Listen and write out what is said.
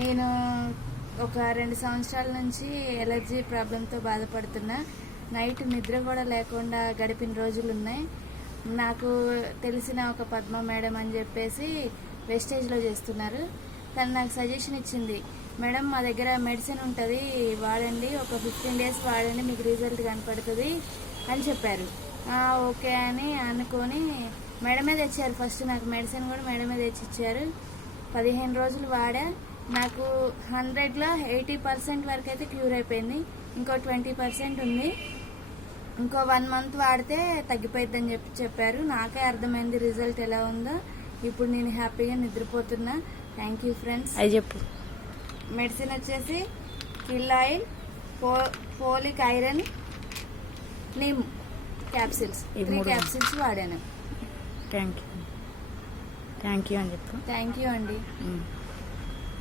నేను ఒక రెండు సంవత్సరాల నుంచి ఎలర్జీ ప్రాబ్లంతో బాధపడుతున్నా. నైట్ నిద్ర కూడా లేకుండా గడిపిన రోజులు ఉన్నాయి నాకు తెలిసిన ఒక పద్మ మేడం అని చెప్పేసి వెస్టేజ్లో చేస్తున్నారు. తను నాకు సజెషన్ ఇచ్చింది మేడం మా దగ్గర మెడిసిన్ ఉంటుంది వాడండి ఒక ఫిఫ్టీన్ డేస్ వాడండి మీకు రిజల్ట్ కనపడుతుంది అని చెప్పారు. ఓకే అని అనుకొని మేడమే తెచ్చారు. ఫస్ట్ నాకు మెడిసిన్ కూడా మేడమే తెచ్చి ఇచ్చారు పదిహేను రోజులు వాడా. నాకు హండ్రెడ్లో ఎయిటీ పర్సెంట్ వరకు అయితే క్యూర్ అయిపోయింది. ఇంకో ట్వంటీ పర్సెంట్ ఉంది. ఇంకో వన్ మంత్ వాడితే తగ్గిపోయిద్దని చెప్పి చెప్పారు. నాకే అర్థమైంది రిజల్ట్ ఎలా ఉందో. ఇప్పుడు నేను హ్యాపీగా నిద్రపోతున్నా. Thank you friends. అది చెప్పు. మెడిసిన్ వచ్చేసి కిల్ ఆయిల్ ఫో ఫోలిక్ ఐరన్ నిమ్ క్యాప్సిల్స్. త్రీ. క్యాప్సిల్స్ వాడాను. థ్యాంక్ యూ థ్యాంక్ యూ అని చెప్పు థ్యాంక్ యూ అండి.